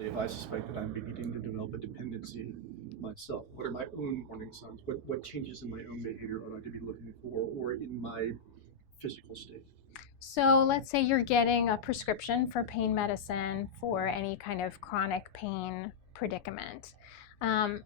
If I suspect that I'm beginning to develop a dependency myself, what are my own warning signs? What changes in my own behavior ought I to be looking for, or in my physical state? So let's say you're getting a prescription for pain medicine for any kind of chronic pain predicament. Um,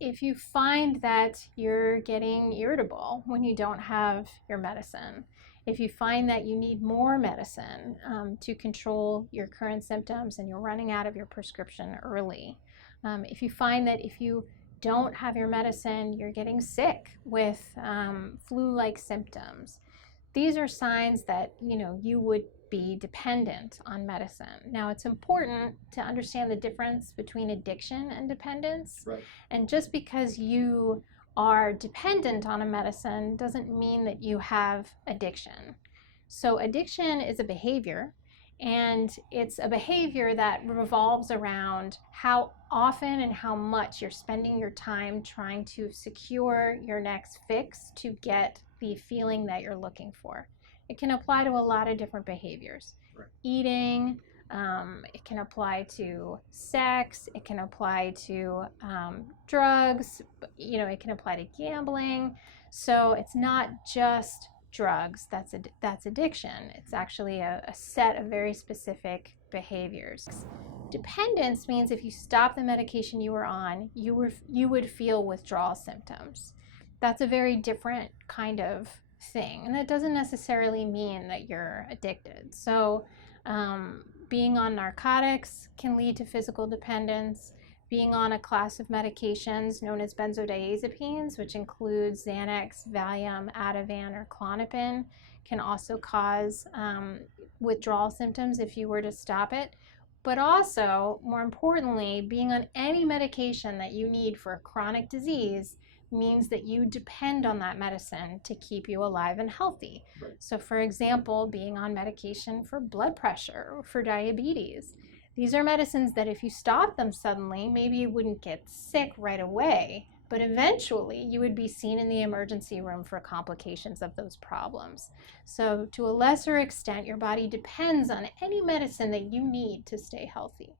if you find that you're getting irritable when you don't have your medicine, if you find that you need more medicine to control your current symptoms and you're running out of your prescription early, if you find that if you don't have your medicine, you're getting sick with flu-like symptoms, these are signs that you would be dependent on medicine. Now, it's important to understand the difference between addiction and dependence. Right. And just because you are dependent on a medicine doesn't mean that you have addiction. So addiction is a behavior, and it's a behavior that revolves around how often and how much you're spending your time trying to secure your next fix to get the feeling that you're looking for. It can apply to a lot of different behaviors. Right. Eating, it can apply to sex, it can apply to drugs, it can apply to gambling. So it's not just drugs that's addiction. It's actually a set of very specific behaviors. Dependence means if you stop the medication you were on, you would feel withdrawal symptoms. That's a very different kind of thing, and that doesn't necessarily mean that you're addicted. So being on narcotics can lead to physical dependence. Being on a class of medications known as benzodiazepines, which includes Xanax, Valium, Ativan, or Klonopin, can also cause withdrawal symptoms if you were to stop it. But also, more importantly, being on any medication that you need for a chronic disease means that you depend on that medicine to keep you alive and healthy. Right. So for example, being on medication for blood pressure or for diabetes. These are medicines that if you stop them suddenly, maybe you wouldn't get sick right away, but eventually you would be seen in the emergency room for complications of those problems. So to a lesser extent, your body depends on any medicine that you need to stay healthy.